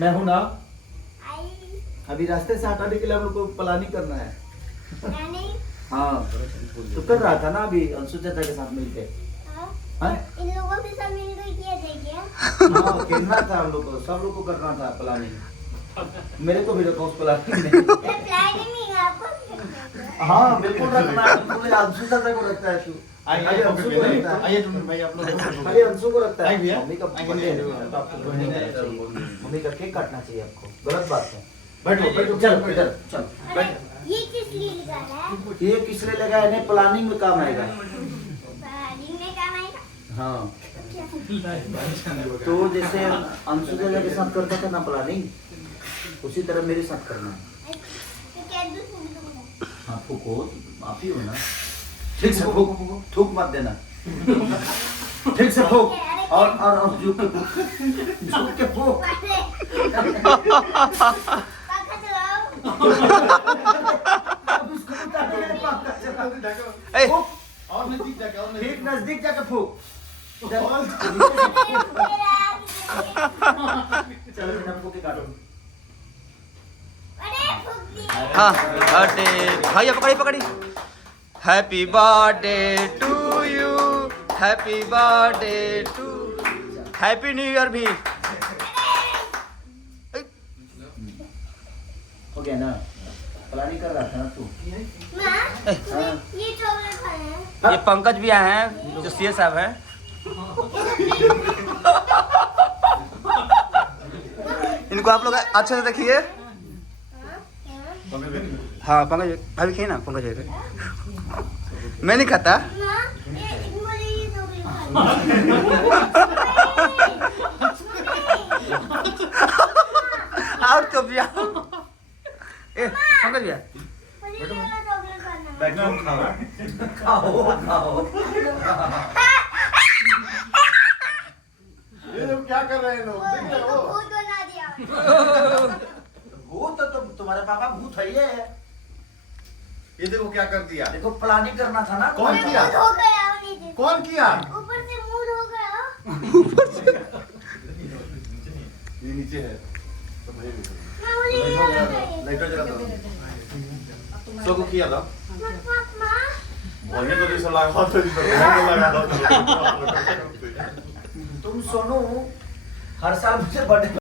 मैं हूँ ना। आई अभी रास्ते से हटाने के लिए हम लोग को प्लानिंग करना है। मैंने हाँ तो कर रहा था ना अभी अंशु चाचा के साथ मिलके। हाँ? इन लोगों के साथ मिलकर किया था क्या? हाँ खेलना था हम लोग को, सब लोग को करना था प्लानिंग। मेरे को भी रखो उस प्लानिंग में। प्लानिंग आपको हाँ बिल्कुल रखना है, तूने अंशु चाचा को रखता है तू। आइए अंशु को रखता है। आइए टुनटुन भाई आप लोग खाली अंशु को रखता है। आइए भैया। मम्मी का बर्थडे है तो आपको नहीं करना चाहिए। मम्मी का केक काटना चाहिए आपको, गलत बात है। बैठो बैठो चल इधर चल। अरे ये किस लिए लगाया है? ये किस लिए लगा है? प्लानिंग में काम आएगा। प्लानिंग में काम आएगा। हाँ तो जैसे अंशु चाचा के साथ करता था ना प्लानिंग, उसी तरह मेरे साथ करना है। तो क्या दूँ? हाँ फूको, आप ही हो ना। ठीक से फूक, थूक मत देना। ठीक से फूक और झुक के फूक। पंखा चलाओ। अब उसको उतारने के लिए पंखा चलाओ। ए, फूक। और नजदीक जाके और नजदीक ठीक नजदीक जाके फूक। और चलो बिना फूके काटो। अरे फूक दिया। हाँ बर्थडे भैया पकड़ी पकड़ी। Happy birthday to you, happy birthday to, happy new year भी। हो गया ना? प्लानिंग कर रहा था ना तू। माँ, ये चॉकलेट खाना है। ये पंकज भी आए हैं जो सीए साहब हैं। इनको आप लोग अच्छे से देखिए। हाँ पंकज भाई खाइए ना, पंकज भाई मैं नहीं खाता। माँ, ये बोले ये चॉकलेट खाना है। और तो भी आओ। ए पंकज भैया मुझे ये वाला चॉकलेट खाना है। बैठो खाओ खाओ। ये लोग क्या कर रहे हैं लोग? देख रहे हो? भूत बना दिया। भूत तो तुम्हारे पापा भूत है ये। ये देखो क्या कर दिया। देखो प्लानिंग करना था ना। कौन किया? मूड हो गया वो नीचे। कौन किया? ऊपर से मूड हो गया। ये नीचे है तो भाई देखो। माँ, मुझे ये वाला चाहिए। लाइटर जला दो। सबको किया था। माँ, वही तो जैसा लगा था तुम सोनू हर साल मुझे बर्थडे